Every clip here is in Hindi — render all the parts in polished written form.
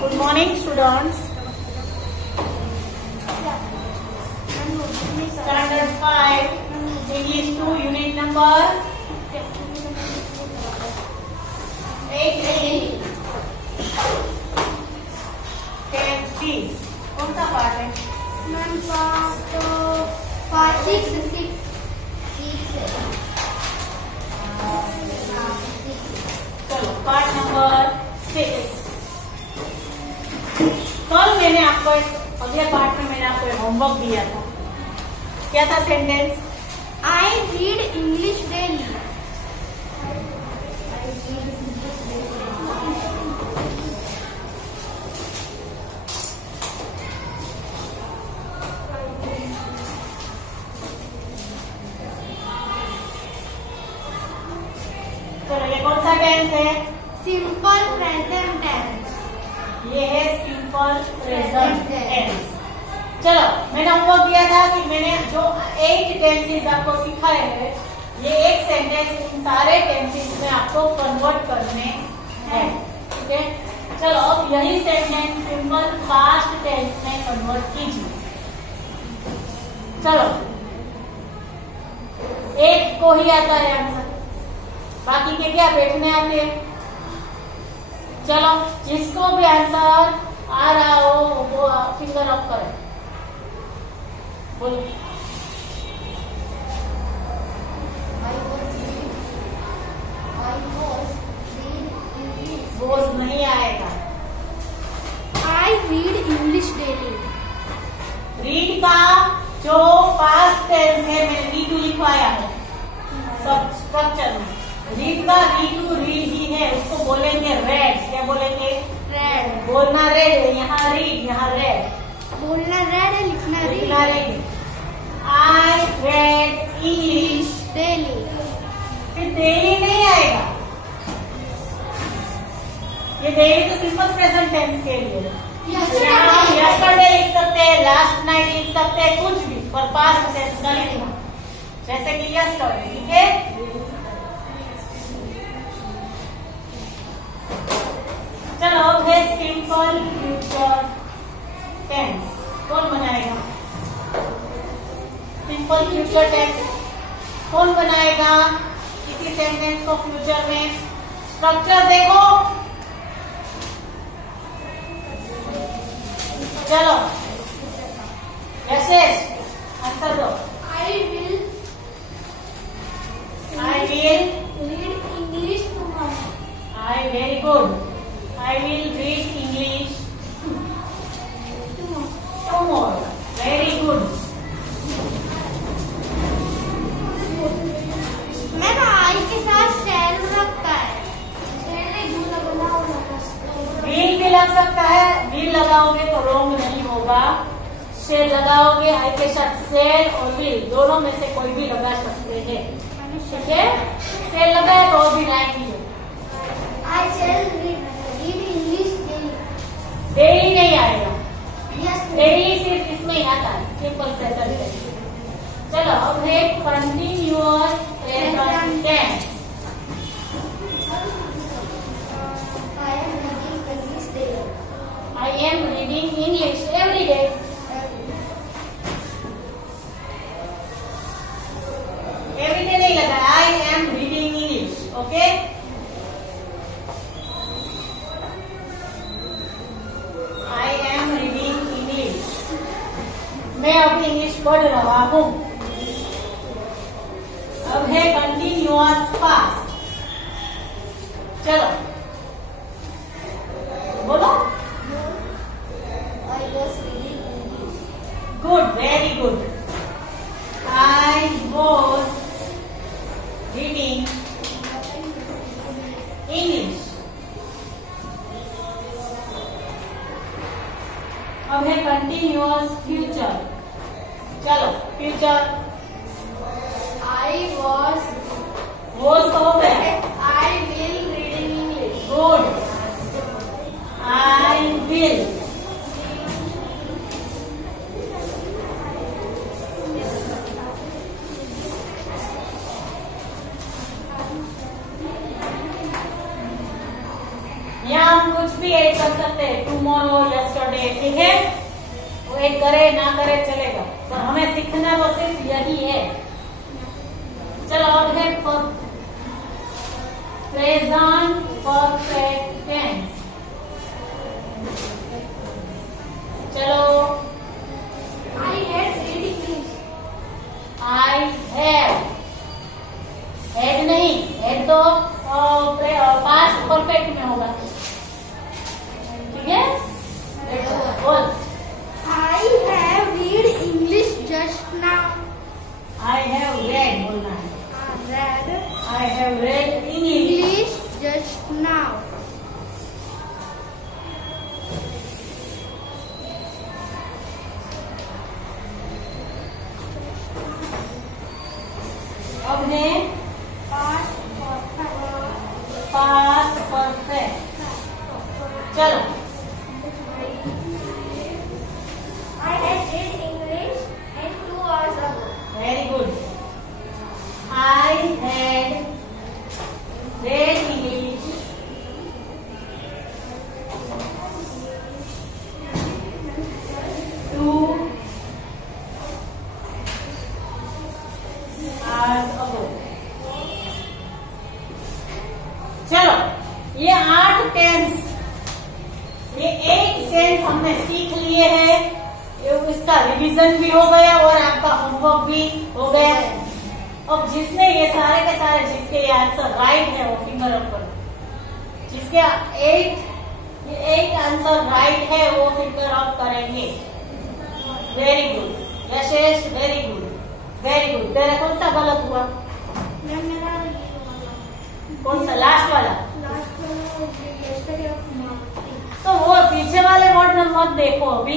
Good morning, students. Standard 5, English 2, unit number 8. कौन सा पार्ट है? चलो पार्ट नंबर 6। कल मैंने आपको अगले पार्ट में मैंने आपको एक होमवर्क दिया था। क्या था sentence? I read English daily. चलो ये कौन सा टेंस है? Simple present tense. ये है सिंपल प्रेजेंट टेंस। चलो मैंने होमवर्क दिया था कि मैंने जो 8 टेंसेस आपको सिखाए हैं, ये एक सेंटेंस इन सारे टेंसेस में आपको कन्वर्ट करने हैं। ठीक है, चलो अब यही सेंटेंस सिंपल पास्ट टेंस में कन्वर्ट कीजिए। चलो एक को ही आता है आंसर, बाकी के क्या बैठने आते हैं। चलो जिसको भी आंसर आ रहा हो वो फिंगर अप करें, बोलो। बोझ नहीं आएगा। I read English daily. Read का जो पास्ट टेंस है मैंने रीड टू लिखवाया है सब स्ट्रक्चर में। रीड का रीड टू रीड ही है, उसको बोलेंगे रेड। क्या बोलेंगे? Read. बोलना रेड है, यहाँ रीड, यहाँ रेड। बोलना read है, लिखना लिखना read. Red. I read English Daily. फिर डेली नहीं आएगा। ये डेली तो सिंपल प्रेजेंट टेंस के लिए। यस्टरडे लिख सकते हैं, लास्ट नाइट लिख सकते हैं, कुछ भी, पर पास्ट टेंस का लिखना, जैसे कि यस्टरडे। ठीक है, चलो अब है सिंपल फ्यूचर टेंस। कौन बनाएगा सिंपल फ्यूचर टेंस? कौन बनाएगा किसी सेंटेंस को फ्यूचर में? स्ट्रक्चर देखो। चलो यशेष आंसर दो। I will read English tomorrow. very good. I will read English tomorrow. Very good. Ma'am आई के साथ शैल रखता है। व्हील भी लग सकता है। व्हील लगाओगे तो रॉन्ग नहीं होगा। शेल लगाओगे, आई के साथ सेल और व्हील दोनों में से कोई भी लगा सकते हैं। ठीक है, सेल लगाए तो भी राइट ही है। I shall read English daily. Daily नहीं आएगा, Yes. डेली सिर्फ इसमें ही आता है सिंपल प्रेजेंट टेंस। चलो अब है continuous present tense. I am reading English I am reading English daily. every day. Every day नहीं लगा, I am reading English. Okay? I am reading English. मैं अभी इंग्लिश पढ़ रहा हूँ। अब है कंटिन्यूअस पास्ट। चलो बोलो। I was reading English. Good, very good. I was reading English. अब है कंटिन्यूअस फ्यूचर। चलो फ्यूचर। I was. वो तो हो गया। I will read in English. Good. I will. हम कुछ भी ऐड कर सकते हैं, टुमारो, यस्टरडे, ठीक है। वो ऐड करे ना करे चलेगा, पर हमें सीखना तो सिर्फ यही है। चलो अब है प्रेजेंट परफेक्ट टेंस। चलो I had read English. I had नहीं, हैड तो पास्ट परफेक्ट में होगा, ठीक है। बोल I have read English just now. I have read बोलना है। Read I have read English. English just now. अब है Past perfect. Past perfect. चलो I had read English and 2 hours ago. Very good. I had read English 2 hours ago। चलो ये 8 टेंस, ये 8 टेंस हमने सीख लिए हैं। इसका रिवीजन भी हो गया और आपका होमवर्क भी हो गया। अब जिसने ये सारे के सारे, जिसके ये आंसर राइट है वो फिंगर अप करो। जिसके 8 आंसर राइट है वो फिंगर अप करेंगे। Very good Yashesh, very good very good. तेरा कौन सा गलत हुआ? मेरा कौन सा? लास्ट वाला। Last yesterday of March. तो वो पीछे वाले वर्ड में मत देखो अभी,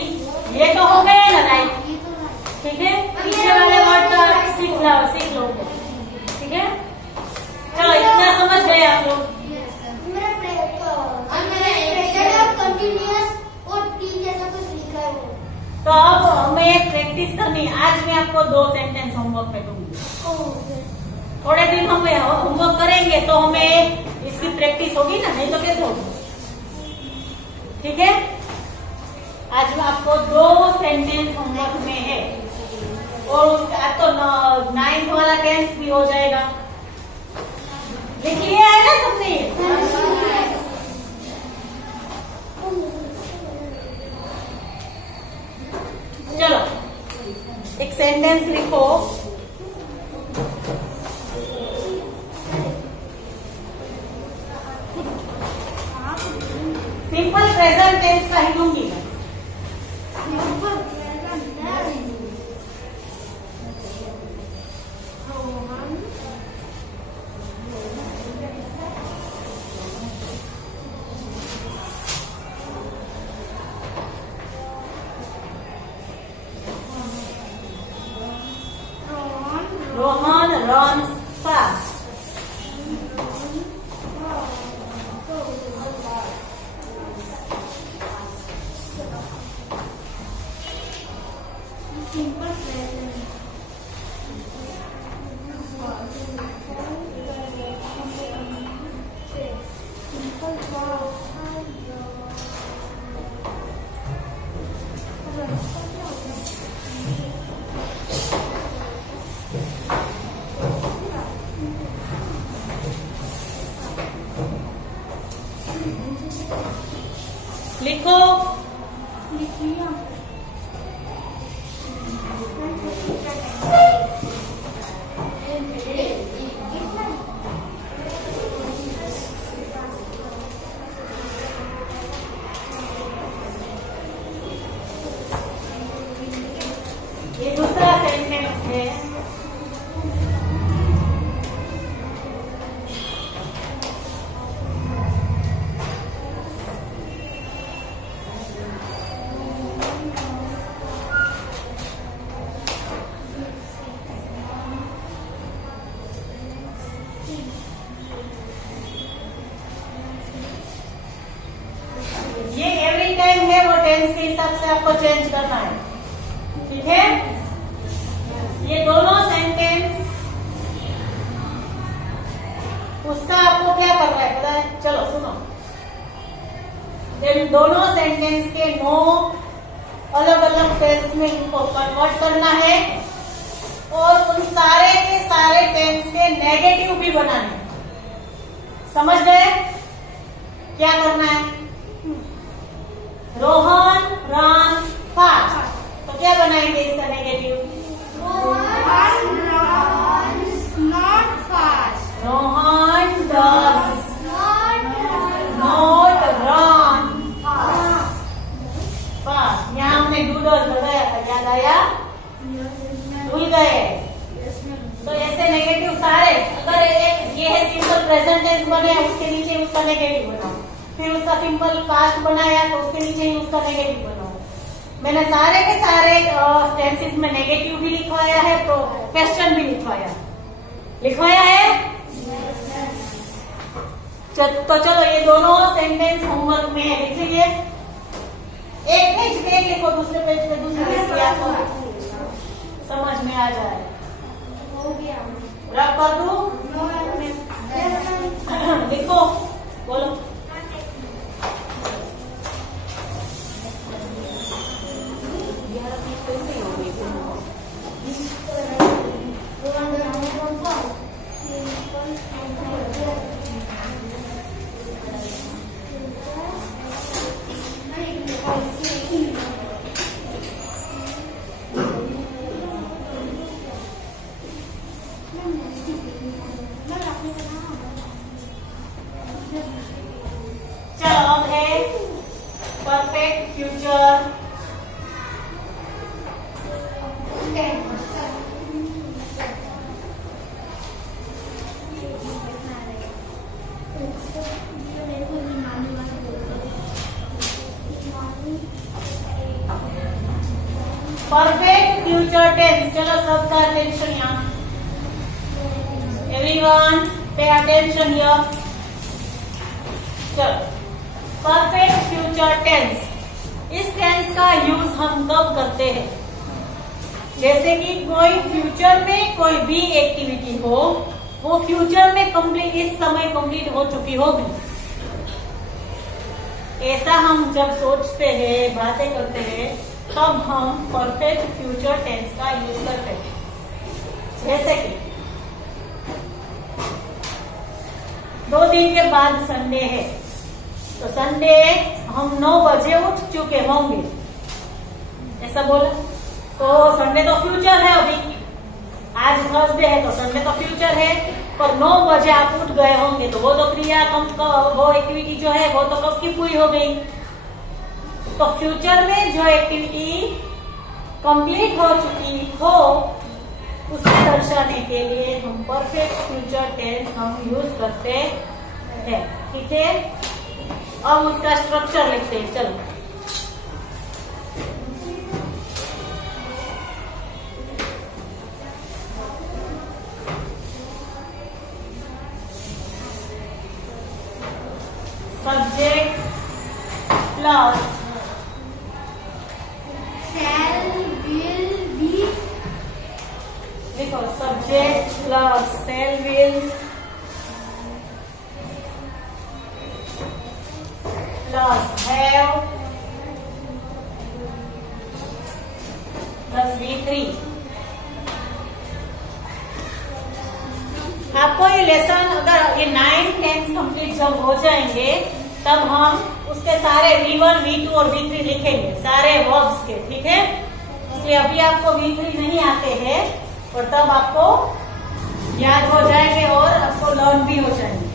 ये तो हो गया ना राइट, ये तो है। ठीक है। पीछे वाले वर्ड तो आप सीख लोगे, ठीक है। चलो इतना समझ गए आप लोग। मेरा प्रेजेंट और कंटिन्यूअस और टी जैसा कुछ लिखा है वो। तो अब हमें प्रैक्टिस करनी है। आज मैं आपको 2 सेंटेंस होमवर्क पे दूंगी। थोड़े दिन हम होमवर्क करेंगे तो हमें इसकी प्रैक्टिस होगी ना, नहीं तो कैसे होगी, ठीक है। आज मैं आपको 2 सेंटेंस होमवर्क में है और उसका तो 9th वाला टेंस भी हो जाएगा। लिख लिया है ना सबने? चलो एक सेंटेंस लिखो। सिंपल प्रेजेंट टेंस का ही दूंगी। Rohan runs fast. Simple present. Simple past. लिखो। लिखिए। ये दूसरा सेंटेंस है। ये एवरी टाइम है, वो टेंस के हिसाब से आपको चेंज करना है, ठीक है। ये दोनों सेंटेंस उसका आपको क्या करना है पता है? चलो सुनो। इन दोनों सेंटेंस के 9 अलग अलग टेंस में इनको कन्वर्ट करना है और उन सारे के सारे टेंस के नेगेटिव भी बनाने हैं। समझ गए? क्या करना है? रोहन रन फास्ट, तो क्या बनाएंगे इसका negative? Rohan runs not fast. Rohan does Not run fast. Fast. यहाँ हमने डूडल्स लगाया था, याद आया? भूल गए? तो ऐसे नेगेटिव सारे, अगर एक ये है सिंपल प्रेजेंट टेंस बने उसके नीचे उसका नेगेटिव बनाओ, फिर उसका सिंपल पास्ट बनाया तो उसके नीचे ही उसका नेगेटिव बनाओ। मैंने सारे के सारे टेंसेस में नेगेटिव भी लिखवाया है, तो क्वेश्चन भी लिखवाया है। तो चलो ये दोनों सेंटेंस होमवर्क में लिख लीजिए। एक पेज पे एक लिखो, दूसरे पेज पे दूसरे पेज पे, आपको समझ में आ जाए। हो गया। रब कर दूं? लिखो, बोलो। चलो अब है perfect future perfect future tense. चलो सबका अटेंशन यहाँ, एवरीवन पे अटेंशन हियर। चलो परफेक्ट फ्यूचर टेंस, इस टेंस का यूज हम कब करते हैं? जैसे कि कोई फ्यूचर में कोई भी एक्टिविटी हो, वो फ्यूचर में कंप्लीट, इस समय कंप्लीट हो चुकी होगी, ऐसा हम जब सोचते हैं, बातें करते हैं, तब हम परफेक्ट फ्यूचर टेंस का यूज करते हैं। जैसे कि 2 दिन के बाद संडे है, तो संडे हम 9 बजे उठ चुके होंगे, ऐसा बोला। तो संडे तो फ्यूचर है, अभी आज थर्सडे है तो संडे तो फ्यूचर है, पर 9 बजे आप उठ गए होंगे, तो वो तो क्रिया वो एक्टिविटी जो है वो तो कब की पूरी हो गई। तो फ्यूचर में जो एक्टिविटी कंप्लीट हो चुकी हो, उसे दर्शाने के लिए हम परफेक्ट फ्यूचर टेंस हम यूज करते हैं। ठीक है, अब उसका स्ट्रक्चर लिखते हैं। चलो subject plus Shall, will, be. देखो subject plus shall, will plus have plus V3। आपको ये लेसन, अगर ये 9 10 कंप्लीट जब हो जाएंगे, तब हम उसके सारे V1 V2 और V3 लिखेंगे, सारे वर्ब्स के। ठीक है, इसलिए अभी आपको V3 नहीं आते हैं, और तब आपको याद हो जाएंगे और आपको लर्न भी हो जाएंगे।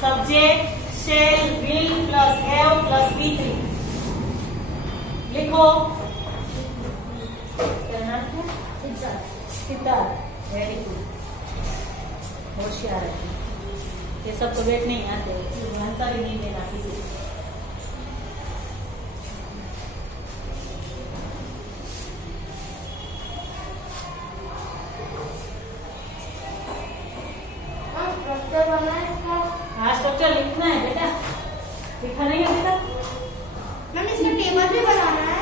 Subject shall, will plus have plus V3 लिखो। क्या नाम है? सिद्धार्थ, वेरी गुड, होशियार है। ये सब तो वेट नहीं आते, भाषा भी नहीं देना किसी को। हाँ स्ट्रक्चर लिखना है बेटा, लिखा नहीं है बेटा? मैम इसका टेबल भी बनाना है।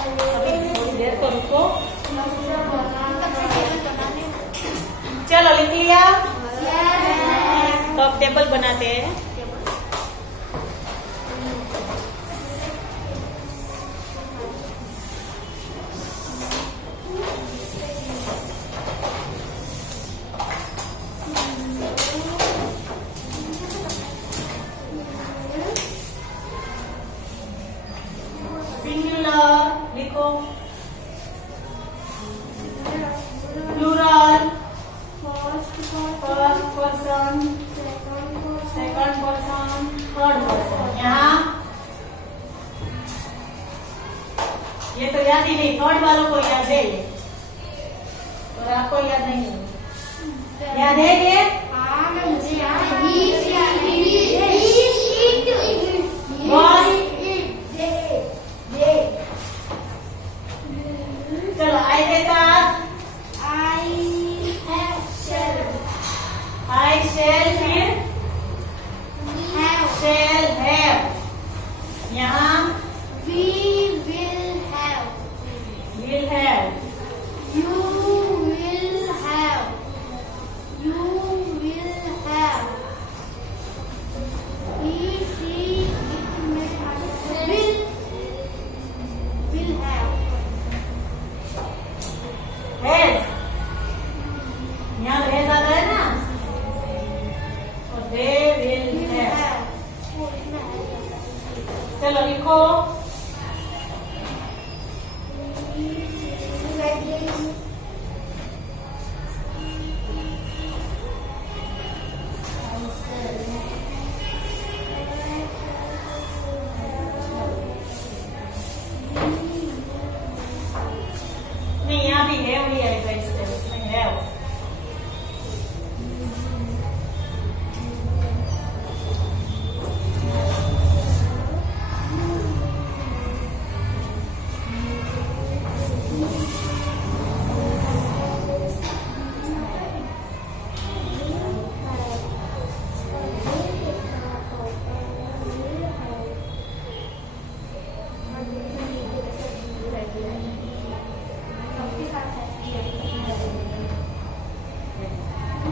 अभी थोड़ी देर तो रुको। टेबल बनाने। चलो लिख लिया, Yes. तो अब टेबल बनाते हैं। First person, second person, third person. यहाँ ये तो याद ही नहीं, थर्ड वालों को याद है ये, और आपको याद नहीं है। याद है ये? हाँ मुझे याद है। चलो आई के साथ I shall फिर shall have, यहाँ We will have. will have, You will have. You will have. He, she, it will have. has, यहाँ has आता है ना, और they will have। चलो लिखो नहीं, यहाँ भी है वही आएगा, इसमें है।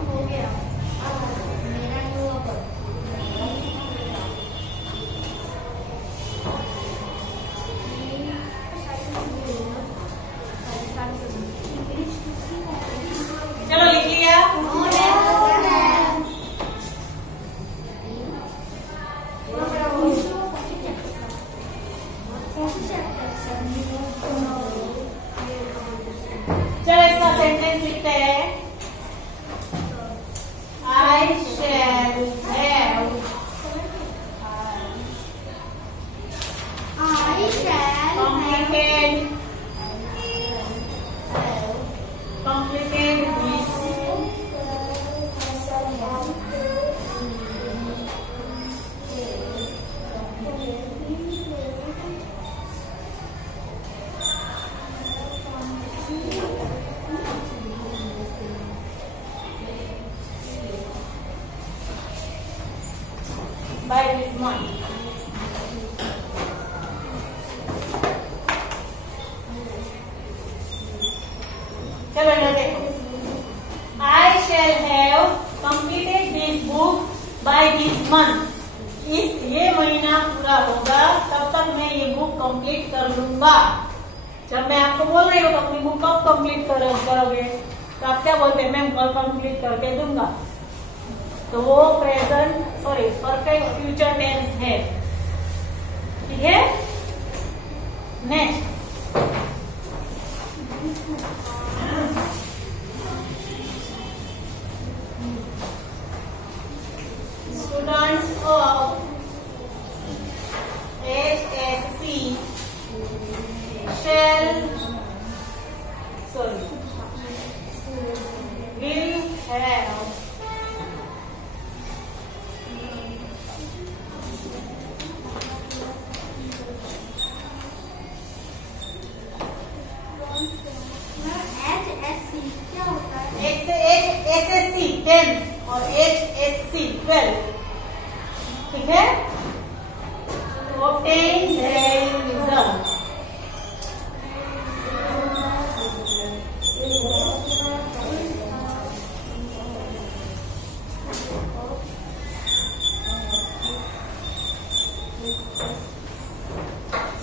हो गया। मेरा जो अब चलो लिख लिया। चलो इसका सेंटेंस लिखते हैं। I shall have, I shall completed this by this month। चलो ना देखो, I shall have completed this book by this month। ये महीना पूरा होगा तब तक मैं ये बुक कंप्लीट कर लूंगा। जब मैं आपको बोल रही हूँ तो अपनी बुक कब कंप्लीट करोगे, तो आप क्या बोलते हैं, मैं कल कंप्लीट करके दूंगा। तो वो परफेक्ट फ्यूचर टेंस है। ठीक है, next students of HSC will have SSC 10 और HSC 12। ठीक है, obtain their result।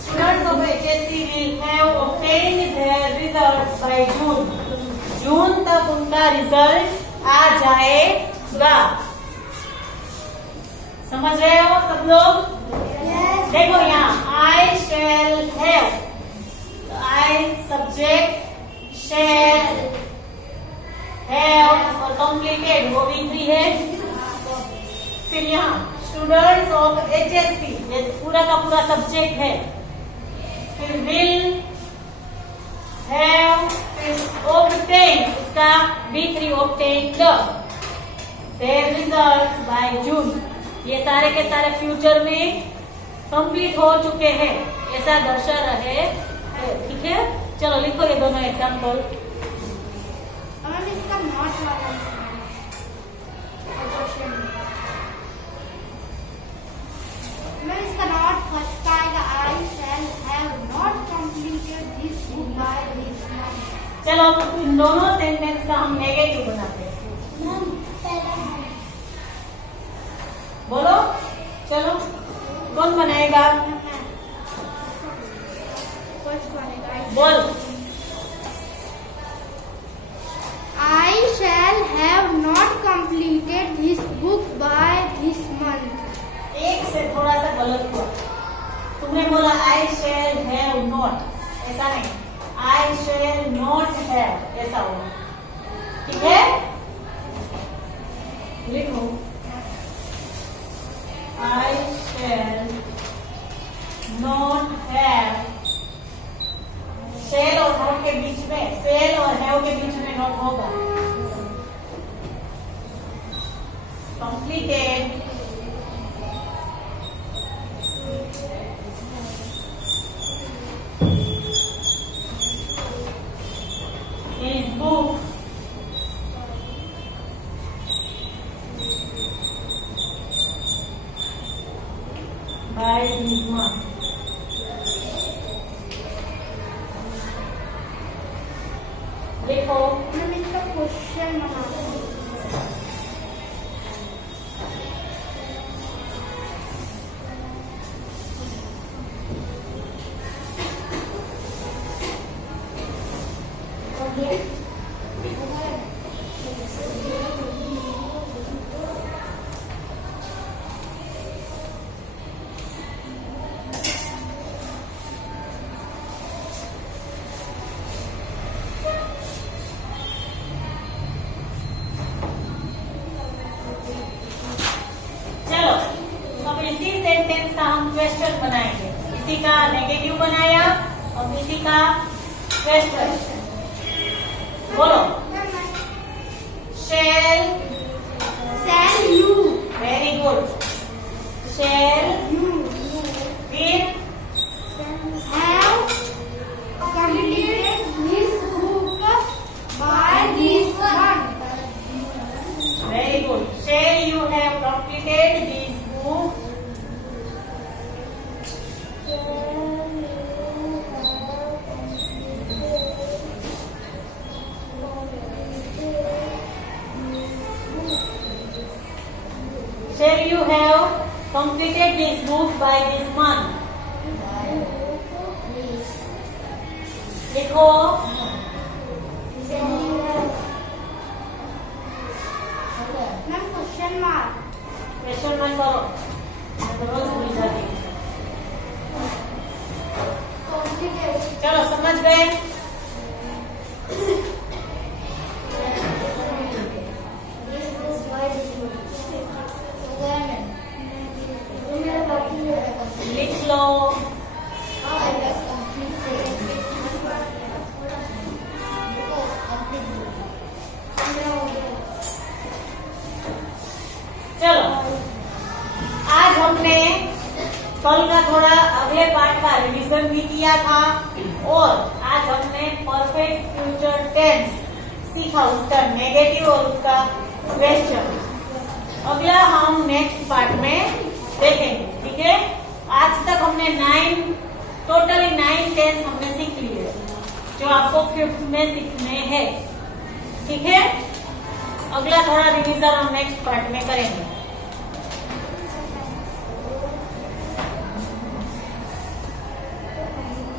Students of HSC will have obtained their results by June। जून तक उनका रिजल्ट आ जाएगा। समझ रहे हो सब लोग? देखो यहाँ I shall have, I subject shall have और कंप्लीटेड वो V3 है। फिर यहाँ स्टूडेंट्स ऑफ HSC ये पूरा का पूरा सब्जेक्ट है। फिर विल हैव obtained इसका V3 obtained their results by June। ये सारे के सारे फ्यूचर में कंप्लीट हो चुके हैं ऐसा दर्शा रहे। ठीक है, चलो लिखो ये दोनों एग्जाम्पल। इसका नॉट वाला मैं इसका नॉट फर्स्ट आएगा। I shall have not completed this book by this month. चलो इन दोनों सेंटेंस का हम नेगेटिव बनाते हैं। बोलो, चलो कौन बनाएगा? बोल। I shall have not completed this book by this month। एक से थोड़ा सा गलत हुआ। तुमने बोला I shall have not, ऐसा नहीं, I shall not have ऐसा होगा। ठीक है, लिखो I shall not have। shall और not के बीच में, shall और have के बीच में not होगा। completed his book by this month। लिखो मैं इसका क्वेश्चन बनाता हूँ। सेंटेंस का हम क्वेश्चन बनाएंगे। इसी का नेगेटिव बनाया और इसी का क्वेश्चन। बोलो shall you very good shall you will have completed this book by this month। very good shall you have completed this book shall you have completed this book by this month। लिखो क्वेश्चन मार्क करो, मैं तो रोज भूल जाती हूँ। चलो समझ गए। लिख लो चलो आज हमने कल का थोड़ा अगले पार्ट का रिवीजन भी किया था और आज हमने परफेक्ट फ्यूचर टेंस सीखा, उसका नेगेटिव और उसका क्वेश्चन। अगला हम नेक्स्ट पार्ट में देखेंगे। ठीक है, आज तक हमने टोटली 9 टेंस हमने सीख लिए जो आपको 5th में सीखने हैं। ठीक है, अगला थोड़ा रिवीजन हम नेक्स्ट पार्ट में करेंगे।